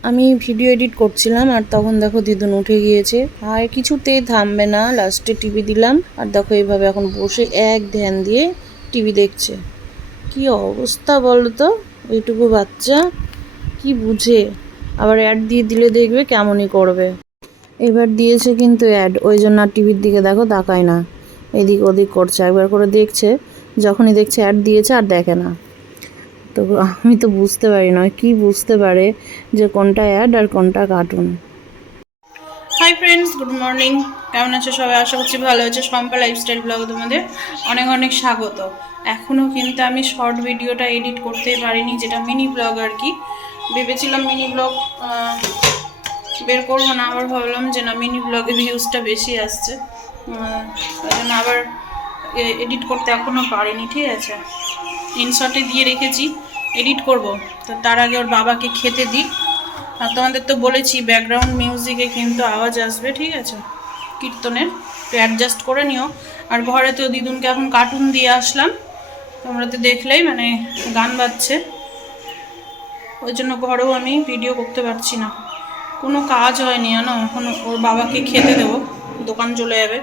আমি video edit করছিলাম আর তখন দেখো দিদুন উঠে গিয়েছে। আর কিছুতেই থামবে না, লাস্টে টিভি দিলাম। আর দেখো এইভাবে এখন বসে এক ধ্যান দিয়ে টিভি দেখছে। কি অবস্থা বলো তো? এইটুকু বাচ্চা কি বুঝে? আবার অ্যাড দিয়ে দিলে দেখবে কেমনই করবে। এবার দিয়েছে কিন্তু অ্যাড ওই জন্য আর টিভির দিকে দেখো তাকায় না। এদিক ওদিক করছে, একবার করে দেখছে, যখনই দেখছে অ্যাড দিয়েছে আর দেখে না। তো আমি তো বুঝতে পারি না, কি বুঝতে পারে যে কোনটা অ্যাড আর কোনটা cartoon. Hi friends good morning কেমন আছো সবাই? আশা করছি ভালো আছে। সম্পা লাইফস্টাইল ব্লগ তোমাদের অনেক অনেক স্বাগত। এখনও কিন্তু আমি শর্ট ভিডিওটা এডিট করতেই পারিনি, যেটা মিনি ব্লগ আর কি। ভেবেছিলাম মিনি ব্লগ বের করব না, আবার ভাবলাম যে না মিনি ব্লগে ভিউজটা বেশি আসছে। আবার এডিট করতে এখনও পারিনি, ঠিক আছে? ইনশর্টে দিয়ে রেখেছি। এডিট করব। তো তার আগে ওর বাবাকে খেতে দিই। আর তোমাদের তো বলেছি ব্যাকগ্রাউন্ড মিউজিকে কিন্তু আওয়াজ আসবে, ঠিক আছে? কীর্তনের। একটু অ্যাডজাস্ট করে নিও। আর ঘরে তো দিদুনকে এখন কার্টুন দিয়ে আসলাম। তোমরা তো দেখলেই মানে গান বাজছে। ওই জন্য ঘরেও আমি ভিডিও করতে পারছি না। কোনো কাজ হয়নি, জানো? এখন ওর বাবাকে খেতে দেবো। দোকান চলে যাবে।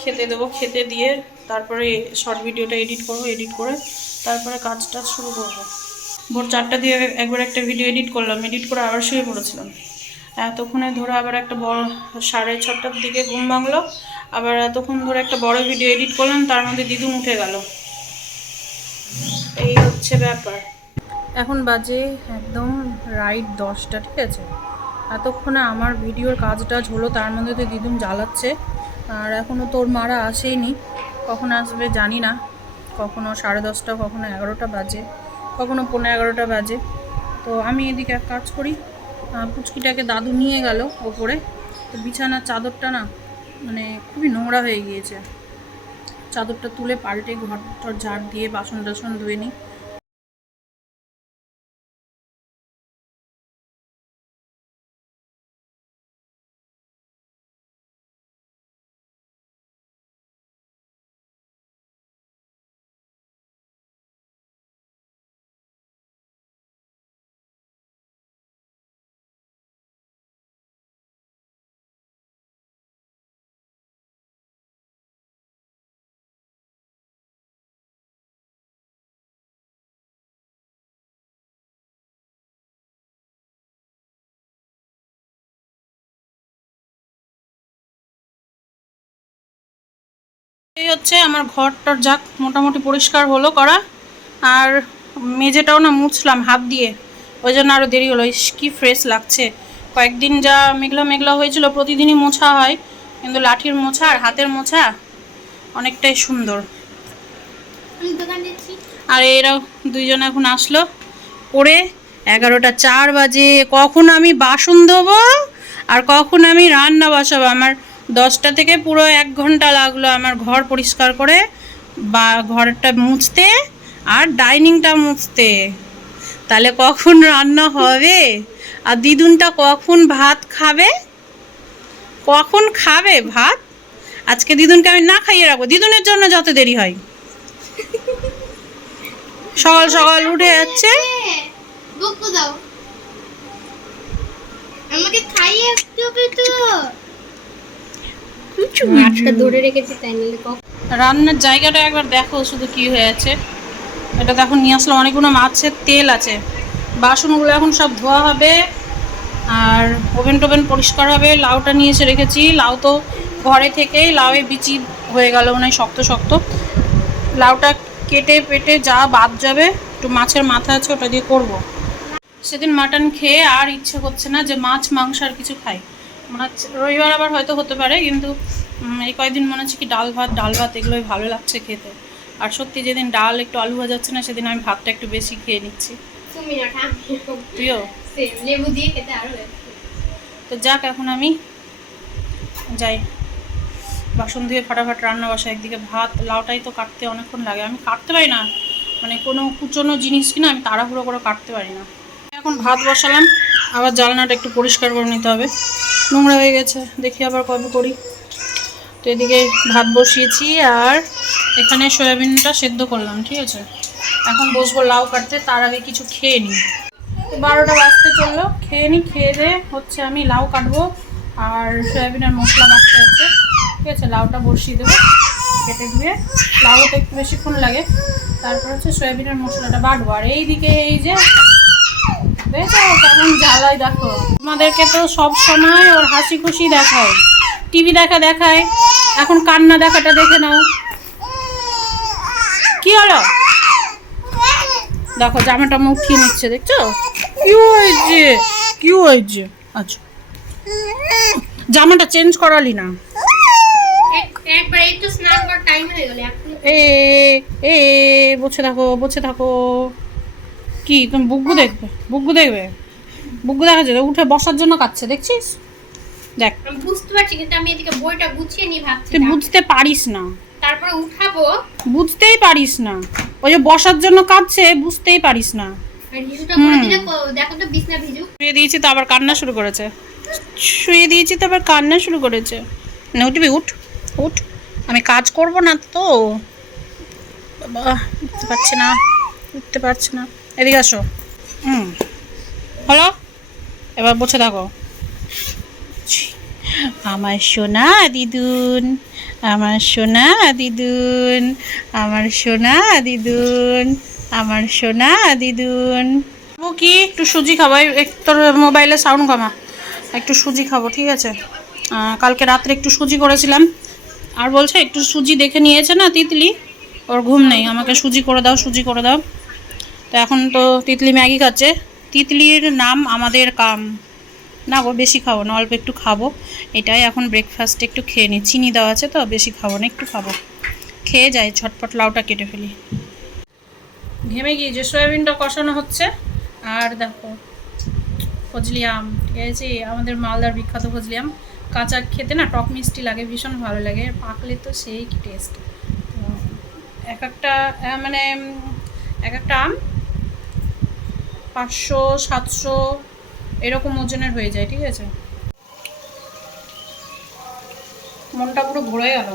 খেতে দেবো, খেতে দিয়ে তারপরে শর্ট ভিডিওটা এডিট করব এডিট করে তারপরে কাজটা শুরু করব। ভোর চারটা দিয়ে একবার একটা ভিডিও এডিট করলাম এডিট করে আবার শুয়ে পড়েছিলাম। এতক্ষণে ধরে আবার একটা বড় সাড়ে ছটার দিকে ঘুম ভাঙলো, আবার এতক্ষণ ধরে একটা বড় ভিডিও এডিট করলাম, তার মধ্যে দিদুন উঠে গেল। এই হচ্ছে ব্যাপার। এখন বাজে একদম রাইট দশটা, ঠিক আছে? এতক্ষণে আমার ভিডিওর কাজ টাজ হলো, তার মধ্যে তো দিদুন জ্বালাচ্ছে। আর এখনও তোর মারা আসেইনি কখন আসবে জানি না। কখনো সাড়ে দশটা, কখনো এগারোটা বাজে। কখনো পনেরো এগারোটা বাজে। তো আমি এদিকে এক কাজ করি পুচকিটাকে দাদু নিয়ে গেল ওপরে। তো বিছানার চাদরটা না মানে খুবই নোংরা হয়ে গিয়েছে। চাদরটা তুলে পাল্টে ঘর টর ঝাড় দিয়ে বাসন টাসন ধুয়ে নিই। এই হচ্ছে আমার ঘরটার যাক, মোটামুটি পরিষ্কার হলো করা। আর মেঝেটাও না মুছলাম হাত দিয়ে। ওই জন্য আরও দেরি হলো। কি ফ্রেশ লাগছে। কয়েকদিন যা মেঘলা মেঘলা হয়েছিল, প্রতিদিনই মোছা হয়। কিন্তু লাঠির মোছা আর হাতের মোছা অনেকটাই সুন্দর। আর এরা দুইজন এখন আসলো। পরে এগারোটা চার বাজে। কখন আমি বাসন ধোবো আর কখন আমি রান্না বসাবো? আমার দশটা থেকে পুরো এক ঘণ্টা লাগল আমার ঘর পরিষ্কার করে, বা ঘরটা মুছতে আর ডাইনিংটা মুছতে। তাহলে কখন রান্না হবে? আর দিদুনটা কখন ভাত খাবে? কখন খাবে ভাত? আজকে দিদুনকে আমি না খাইয়ে রাখব। দিদুনের জন্য যত দেরি হয়। সকাল সকাল উঠে যাচ্ছে। আমাকে খাইয়ে আটটা ধরে রেখেছি তাই নাহলে কখন রান্নার জায়গাটা একবার দেখো শুধু কি হয়ে আছে এটা দেখো নিয়ে আসলাম অনেকগুলো মাছের তেল আছে। বাসনগুলো এখন সব ধোয়া হবে আর ওভেন টোভেন পরিষ্কার হবে। লাউটা নিয়ে এসে রেখেছি। লাউ তো ঘরে থেকেই লাউয়ে বিচি হয়ে গেল মানে শক্ত শক্ত। লাউটা কেটে পেটে যা বাদ যাবে একটু মাছের মাথা আছে ওটা দিয়ে করব। সেদিন মাটন খেয়ে আর ইচ্ছে করছে না যে মাছ মাংস আর কিছু খাই। মাছ রবিবার আবার হয়তো হতে পারে কিন্তু এই কয়েকদিন মনে হচ্ছে কি ডাল ভাত ডাল ভাত এগুলোই ভালো লাগছে খেতে। আর সত্যি যেদিন ডাল একটু আলু ভাজা হচ্ছে না সেদিন আমি ভাতটা একটু বেশি খেয়ে নিচ্ছি। লেবু দিয়ে খেতে আরও তো যাক এখন আমি যাই। বাসন ধুয়ে ফাটাফাট রান্না বসা একদিকে ভাত লাউটাই তো কাটতে অনেকক্ষণ লাগে। আমি কাটতে পারি না মানে কোনো কুচনো জিনিস কিনা আমি তাড়াহুড়ো করে কাটতে পারি না। এখন ভাত বসালাম আবার জালনাটা একটু পরিষ্কার করে নিতে হবে। নোংরা হয়ে গেছে। দেখি আবার কবে করি। তো এদিকে ভাত বসিয়েছি আর এখানে সয়াবিনটা সেদ্ধ করলাম, ঠিক আছে? এখন বসবো লাউ কাটতে, তার আগে কিছু খেয়ে নিই। বারোটা বাজতে চলল, খেয়ে নিই, খেয়ে দে, হচ্ছে আমি লাউ কাটবো আর সয়াবিনের মশলা বাড়তে আছে, ঠিক আছে? লাউটা বসিয়ে দেবো, কেটে ধুয়ে। লাউটা একটু বেশিক্ষণ লাগে, তারপর হচ্ছে সয়াবিনের মশলাটা বাটবো। আর এইদিকে এই যে জ্বালাই দেখো। আমাদেরকে তো সব সময় ওর হাসি খুশি দেখায়। টিভি দেখা দেখায় এখন কান্না দেখাটা দেখে নাও। কি হলো? দেখো জামাটা মুখ উঠিয়ে নিচ্ছে দেখছ? কি হয়েছে? কি হয়েছে? আচ্ছা। জামাটা চেঞ্জ করালি না। এ এ বসে থাকো বসে থাকো। কি তুমি বুকু দেখবে বুকু দেখবে? বুকু দেখা যাবে উঠে বসার জন্য কাচ্ছে দেখছিস? দেখ। আমি বুঝতে পারছি কিন্তু আমি এদিকে বইটা গুছিয়ে নিয়ে ভাবছি তুই বুঝতে পারিস না। তারপরে উঠাবো। বুঝতেই পারিস না। ওই যে বসার জন্য কাঁদছে বুঝতেই পারিস না। দেখো তো বিছনা ভিজুক শুয়ে দিয়েছি তো আবার কান্না শুরু করেছে। শুয়ে দিয়েছি তো আবার কান্না শুরু করেছে। না উঠবি উঠ উঠ। আমি কাজ করব না তো। বাবা উঠতে পারছি না উঠতে পারছি না। এদিকে আসো। হুম। হলো? এবার বসে থাকো। আমার সোনা দিদুন আমার সোনা দিদুন আমার সোনা দিদুন আমার সোনা দিদুন। খাব কি একটু সুজি খাব? তোর মোবাইলে সাউন্ড কমা। একটু সুজি খাব ঠিক আছে? কালকে রাত্রে একটু সুজি করেছিলাম। আর বলছে একটু সুজি দেখে নিয়েছে না তিতলি? ওর ঘুম নেই আমাকে সুজি করে দাও সুজি করে দাও। তো এখন তো তিতলি ম্যাগি খাচ্ছে। তিতলির নাম আমাদের কাম। না গো, বেশি খাব না, অল্প একটু খাব। এটাই এখন ব্রেকফাস্ট একটু খেয়ে নিই চিনি দেওয়া আছে তো, বেশি খাব না, একটু খাব। খেয়ে যাই ছটপট লাউটা কেটে ফেলি। ঘেমে গিয়ে যে সয়াবিনটা কষানো হচ্ছে। আর দেখো ফজলি আম, ঠিক আছে? আমাদের মালদার বিখ্যাত ফজলি আম। কাঁচা খেতে না, টক মিষ্টি লাগে, ভীষণ ভালো লাগে। পাকলে তো সেই টেস্ট এক একটা মানে এক একটা আম পাঁচশো, সাতশো, এরকম ওজনের হয়ে যায়, ঠিক আছে? মনটা পুরো ভরে গেল।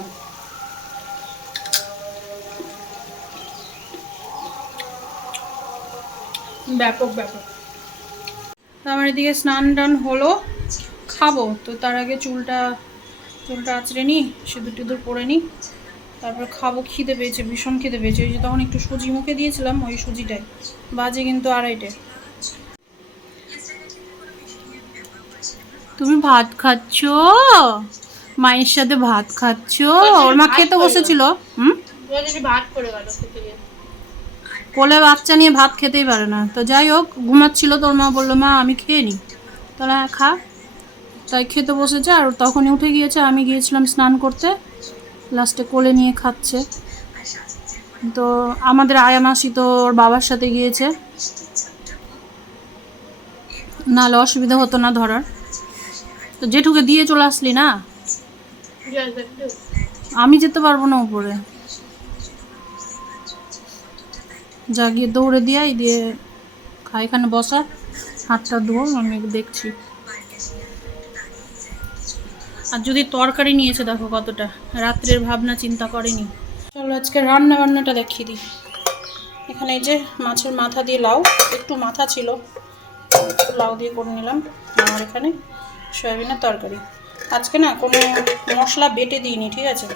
ব্যাপক ব্যাপক। আমার এদিকে স্নান টান হলো, খাব। তো তার আগে চুলটা চুলটা আঁচড়ে নিই, সিঁদুর টিঁদুর পরে নিই। তারপর খাব, খিদে পেয়েছে, ভীষণ খিদে পেয়েছে। ওই যে তখন একটু সুজি মুখে দিয়েছিলাম, ওই সুজিটাই। বাজে কিন্তু আড়াইটে। তুমি ভাত খাচ্ছ? মায়ের সাথে ভাত খাচ্ছ? ওর মা খেতে বসেছিল হুম? ভাত করে গেল কোলে বাচ্চা নিয়ে ভাত খেতেই পারে না। তো যাই হোক ঘুমাচ্ছিল তোর মা বলল মা আমি খেয়ে নিই তাহলে হ্যাঁ, খা। তাই খেতে বসেছে আর তখনই উঠে গিয়েছে আমি গিয়েছিলাম স্নান করতে। লাস্টে কোলে নিয়ে খাচ্ছে। তো আমাদের আয়া মাসি তো ওর বাবার সাথে গিয়েছে। নাহলে অসুবিধা হতো না ধরার। তো জেঠুকে দিয়ে চলে আসলি না? আমি যেতে পারব না উপরে। যা গিয়ে দৌড়ে দিয়াই দিয়ে খা, এখানে বসা। হাতটা ধোও আমি দেখছি। আর যদি তরকারি নিয়েছে, দেখো কতটা। রাত্রের ভাবনা চিন্তা করেনি। চলো আজকে রান্না বান্নাটা দেখিয়ে দিই। এখানে এই যে মাছের মাথা দিয়ে লাউ, একটু মাথা ছিল। লাউ দিয়ে করে নিলাম। আর এখানে সয়াবিনের তরকারি। আজকে না কোনো মশলা বেটে দিইনি, ঠিক আছে?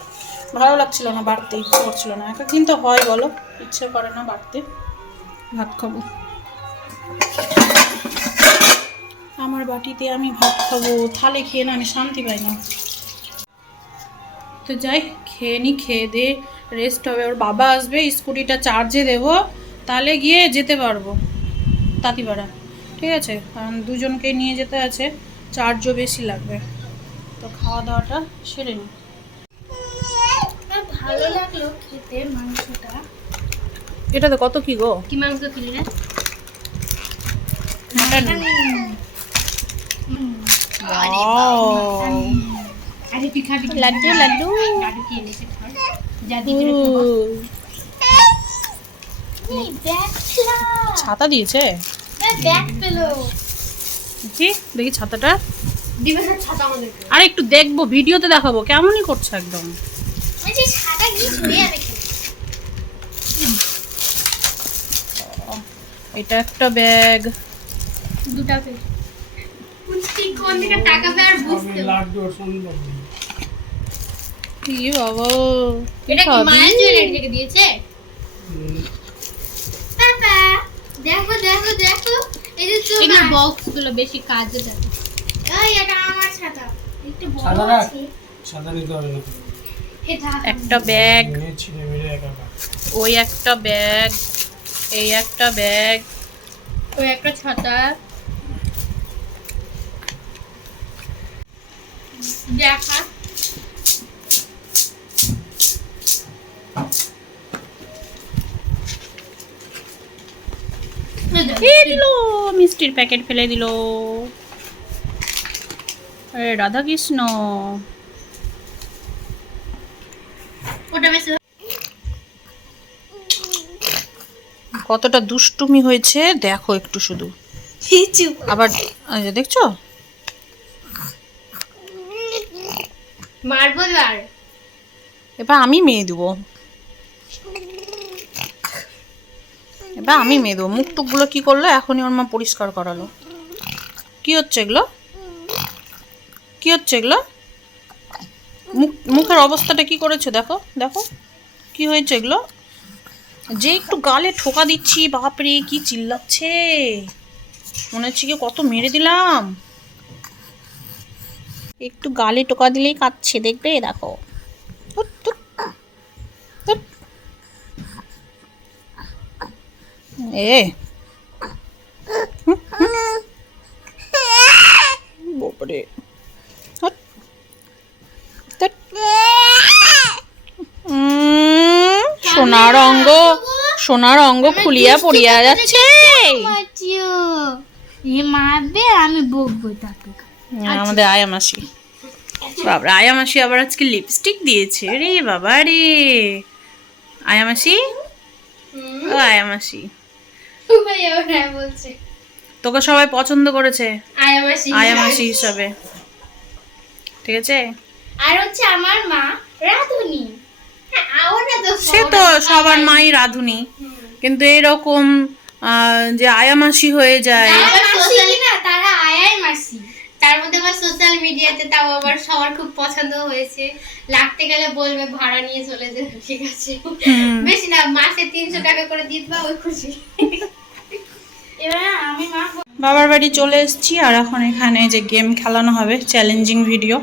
ভালো লাগছিল না বাড়তে, ইচ্ছে করছিল না। এক একদিন তো হয়, বলো? ইচ্ছে করে না বাড়তে। ভাত খাব। আমার বাটিতে আমি ভাত খাব। থালে খেয়ে না আমি শান্তি পাই না। তো যাই, খেয়ে নি, খেয়ে দে রেস্ট হবে। ওর বাবা আসবে, স্কুটিটা চার্জে দেবো, তাহলে গিয়ে যেতে পারব। তাঁতিপাড়া, ঠিক আছে? কারণ দুজনকে নিয়ে যেতে আছে। চার্জও বেশি লাগবে। তো খাওয়া দাওয়াটা সেরে নিই ভালো লাগল খেতে মাংসটা। এটাতে কত কি গো? কি মাংস লাড্ডু লাড্ডু। দিদি ব্যাগ ছাতা দিয়েছে? ব্যাগ পেল। কি দেখি ছাতাটা। দিবসের ছাতা আমাদেরকে আর একটু দেখব ভিডিওতে দেখাবো কেমনই করছে একদম। এটা একটা ব্যাগ। দুটা পেয়ে কোন দিকে টাকাবে আর বুঝতে লাড্ডু আর সম্ভব কি বাবা এটা কি মায়ের জুয়েলারি থেকে দিয়েছে? দেখো দেখো দেখো। এগুলো বক্সগুলো বেশি কাজে দেয়। এই এটা আমার ছাতা। একটু বড় আছে। সাদা নিতে হবে একটা ব্যাগ। ওই একটা ব্যাগ এই একটা ব্যাগ ওই একটা ছাতা। দেখা এ দিল মিষ্টির প্যাকেট ফেলে দিল। আরে রাধা কৃষ্ণ কতটা দুষ্টুমি হয়েছে দেখো একটু শুধু। আবার এই দেখছ? মারবো এবার আমি মেয়ে দেবো। এবার আমি মেয়ে দেবো। মুখ টুকগুলো কী করল? এখনই ওর মা পরিষ্কার করালো। কি হচ্ছে এগুলো? কি হচ্ছে এগুলো? মুখ, মুখের অবস্থাটা কি করেছ? দেখো দেখো। কি হয়েছে এগুলো? যে একটু গালে ঠোকা দিচ্ছি, বাপরে, কি চিল্লাচ্ছে। মনে হচ্ছে কি কত মেরে দিলাম। একটু গালে টোকা দিলেই কাঁদছে, দেখবে? দেখো। এ। উম, সোনার অঙ্গ সোনার অঙ্গ খুলিয়া পড়িয়া যাচ্ছে। এ মারবে আমি বকবো তাকে। আমাদের আয়া মাসি। বাবা আয়া মাসি আবার আজকে লিপস্টিক দিয়েছে রে বাবা রে আয়া মাসি? ও আয়া মাসি। তোকে সবাই পছন্দ করেছে। আয়া মাসি আয়া মাসি হিসাবে। ঠিক আছে? আর হচ্ছে আমার মা রাধুনি। হ্যাঁ সে তো সবার মাই রাধুনি। কিন্তু এরকম আহ, যে আয়ামাসি হয়ে যায় সোশ্যাল না তারা আয়াই মাসি তার মধ্যে আবার সোশ্যাল মিডিয়াতে তাও আবার সবার খুব পছন্দ হয়েছে। লাগতে গেলে বলবে ভাড়া নিয়ে চলে যাবে ঠিক আছে? বেশি না মাসে তিনশো টাকা করে দিয়ে দেবা ওই খুশি। এবার আমি মা বাবার বাড়ি চলে এসেছি আর এখন এখানে যে গেম খেলানো হবে চ্যালেঞ্জিং ভিডিও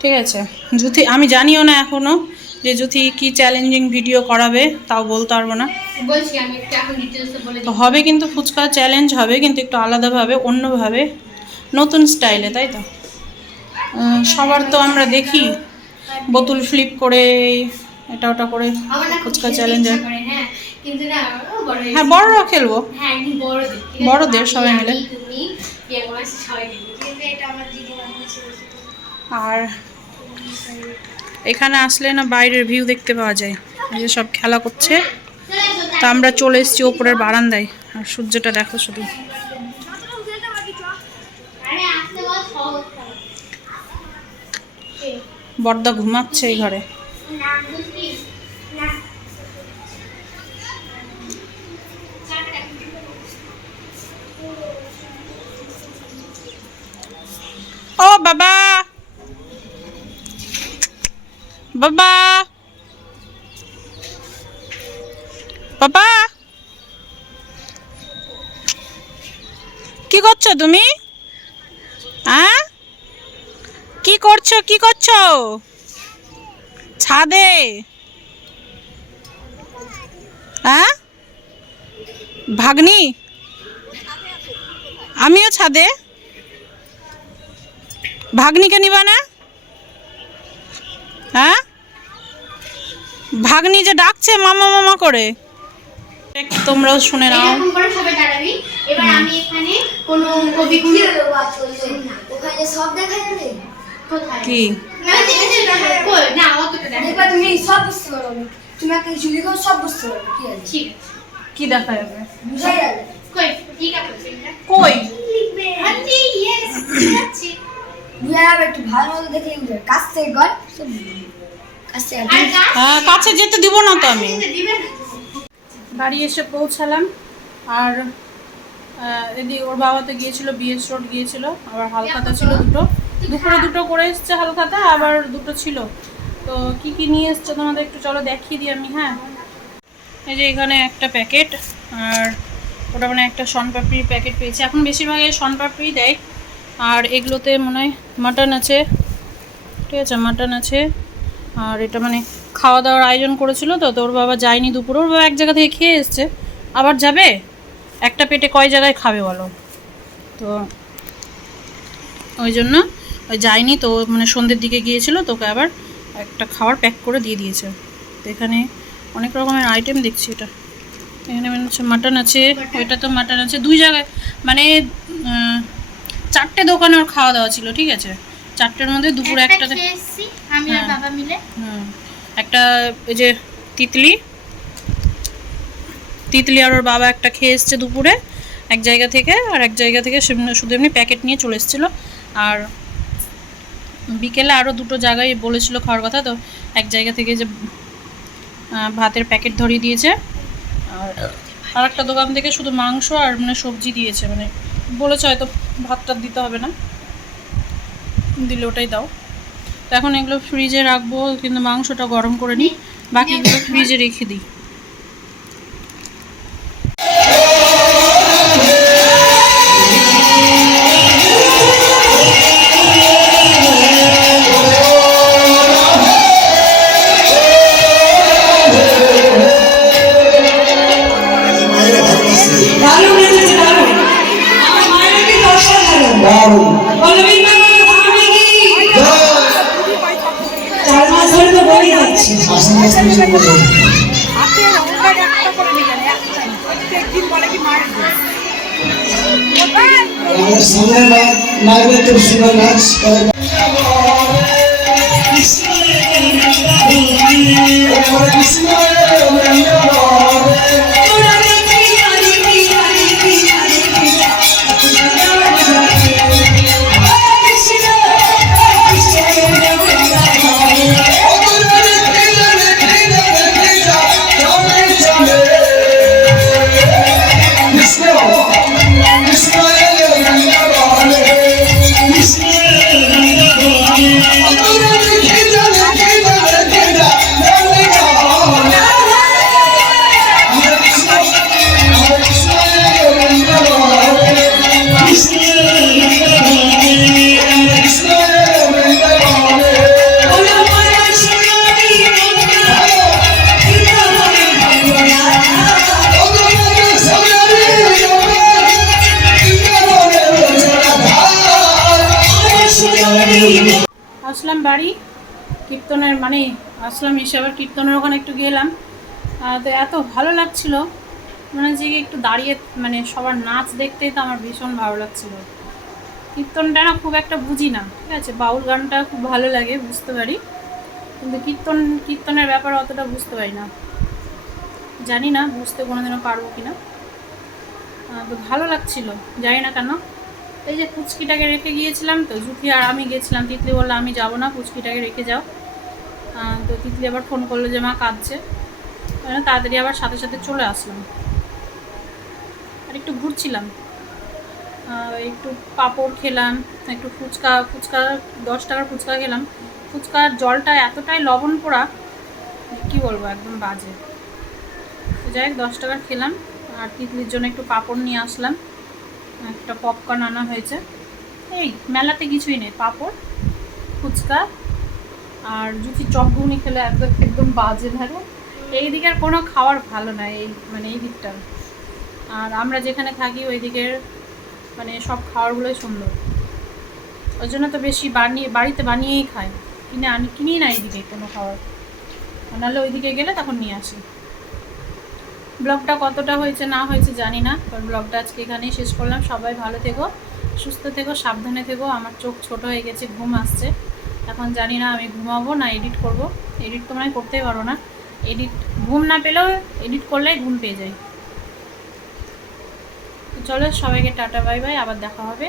ঠিক আছে? যদি আমি জানিও না এখনও যে যদি কি চ্যালেঞ্জিং ভিডিও করাবে তাও বলতে পারব না। বলছি আমি একটু এখন ডিটেলসে বলে তো হবে কিন্তু ফুচকা চ্যালেঞ্জ হবে কিন্তু একটু আলাদাভাবে অন্যভাবে নতুন স্টাইলে তাই তো? সবার তো আমরা দেখি। বোতল ফ্লিপ করে এটা ওটা করে ফুচকা খেতে চ্যালেঞ্জ হ্যাঁ। হয়ে বড়রা খেলব। হ্যাঁ বড়দের সবাই মিলে। আর এখানে আসলে না বাইরের ভিউ দেখতে পাওয়া যায়। এই যে সব খেলা করছে। তা আমরা চলে এসেছি ওপরের বারান্দায়। আর সূর্যটা দেখো শুধু আরে আসতে বল সহজ খেলা। বর্দা ঘুমাচ্ছে এই ঘরে। ও বাবা। বাবা। বাবা। কি করছ তুমি? হ্যাঁ কি করছ? কি করছ? ছাদে। হ্যাঁ? ভাগ্নি? আমিও ছাদে। ভাগ্নিকে নিবা না? হ্যাঁ? ভাগ্নি যে ডাকছে মামা মামা করে। তোমরাও শুনে নাও। এবার আমি এখানে কোনো কবিগুলো ওখানে সব দেখা যাবে কি? কি দেখা যাবে? কই? কাছ যেতে দিব না তো আমি। বাড়ি এসে পৌঁছালাম। আর এদিকে ওর বাবা তো গিয়েছিল বিএস রোড গিয়েছিল। আবার হালখাতা ছিল দুটো। দুপুরে দুটো করে এসছে হালখাতা আবার দুটো ছিল। তো কি কি নিয়ে এসছে তোমাদের একটু চলো দেখিয়ে দিই আমি হ্যাঁ। এই যে এখানে একটা প্যাকেট আর ওটা মানে একটা শনপাপড়ির প্যাকেট পেয়েছি। এখন বেশিরভাগ এই শনপাপড়ি দেয়। আর এগুলোতে মনে হয় মাটন আছে ঠিক আছে মাটন আছে। আর এটা মানে খাওয়া দাওয়ার আয়োজন করেছিল তো তোর বাবা যায়নি দুপুরে ওর বাবা এক জায়গা থেকে খেয়ে এসছে। আবার যাবে? একটা পেটে কয় জায়গায় খাবে বলো? তো ওই জন্য যায়নি তো মানে সন্ধ্যের দিকে গিয়েছিল তোকে আবার একটা খাবার প্যাক করে দিয়ে দিয়েছে। তো এখানে অনেক রকমের আইটেম দেখছি এটা। এখানে মানে হচ্ছে মাটন আছে ওইটা তো মাটন আছে। দুই জায়গায় মানে চারটে দোকানে ওর খাওয়া দাওয়া ছিল ঠিক আছে? চারটের মধ্যে দুপুরে একটা একটাতে আমি আর হ্যাঁ। বাবা মিলে। হুম। একটা এই যে তিতলি। তিতলি আর ওর বাবা একটা খেয়ে এসছে দুপুরে এক জায়গা থেকে আর এক জায়গা থেকে শুধু এমনি প্যাকেট নিয়ে চলে এসেছিল। আর বিকেলে আরও দুটো জায়গায় বলেছিল খাওয়ার কথা, তো এক জায়গা থেকে যে ভাতের প্যাকেট ধরিয়ে দিয়েছে, আর আর একটা দোকান থেকে শুধু মাংস আর মানে সবজি দিয়েছে মানে বলেছে হয়তো ভাতটা দিতে হবে না। দিলে ওটাই দাও। তো এখন এগুলো ফ্রিজে রাখব, কিন্তু মাংসটা গরম করে নিই, বাকিগুলো ফ্রিজে রেখে দিই। যাচ্ছে আমাদের সামনে মায়ের একটু সুন্দর নাচ বাড়ি, কীর্তনের মানে আসলাম এসে আবার কীর্তনের ওখানে একটু গেলাম। তো এত ভালো লাগছিল মানে যে একটু দাঁড়িয়ে মানে সবার নাচ দেখতেই তো আমার ভীষণ ভালো লাগছিল। কীর্তনটা না খুব একটা বুঝি না, ঠিক আছে? বাউল গানটা খুব ভালো লাগে, বুঝতে পারি। কিন্তু কীর্তন, কীর্তনের ব্যাপার অতটা বুঝতে পারি না। জানি না, বুঝতে কোনোদিনও পারব কি না তো ভালো লাগছিল, জানি না কেন। এই যে পুচকিটাকে রেখে গিয়েছিলাম, তো জুথি আর আমি গেছিলাম। তিতলি বলল, আমি যাব না, পুচকিটাকে রেখে যাও। তো তিতলি আবার ফোন করল যে, মা, কাঁদছে। তাড়াতাড়ি আবার সাথে সাথে চলে আসলাম। আর একটু ঘুরছিলাম। একটু পাঁপড় খেলাম, একটু ফুচকা ফুচকা, দশ টাকার ফুচকা খেলাম। ফুচকার জলটা এতটাই লবণ পোড়া, কী বলব, একদম বাজে। যাই হোক, দশ টাকার খেলাম, আর তিতলির জন্য একটু পাঁপড় নিয়ে আসলাম। একটা পপকর্ন আনা হয়েছে। এই, মেলাতে কিছুই নেই, পাঁপড়, ফুচকা আর যদি চপ ঘুগনি খেলে একদম একদম বাজে লাগে এই দিকের কোনো খাবার ভালো না, এই মানে এই দিকটা। আর আমরা যেখানে থাকি ওই দিকের মানে সব খাবারগুলোই সুন্দর। ওই জন্য তো বেশি বানিয়ে, বাড়িতে বানিয়েই খাই। কিনে আনি, কিনি না এইদিকে কোনো খাবার। নাহলে ওইদিকে গেলে তখন নিয়ে আসি। ব্লগটা কতটা হয়েছে, না হয়েছে জানি না তো ব্লগটা আজকে এখানেই শেষ করলাম। সবাই ভালো থেকো, সুস্থ থেকো, সাবধানে থেকো। আমার চোখ ছোট হয়ে গেছে, ঘুম আসছে। এখন জানি না আমি ঘুমাবো না এডিট করব। এডিট তো মানে করতেই পারো না। এডিট ঘুম না পেলেও এডিট করলেই ঘুম পেয়ে যাই চলো সবাইকে টাটা, বাই বাই। আবার দেখা হবে।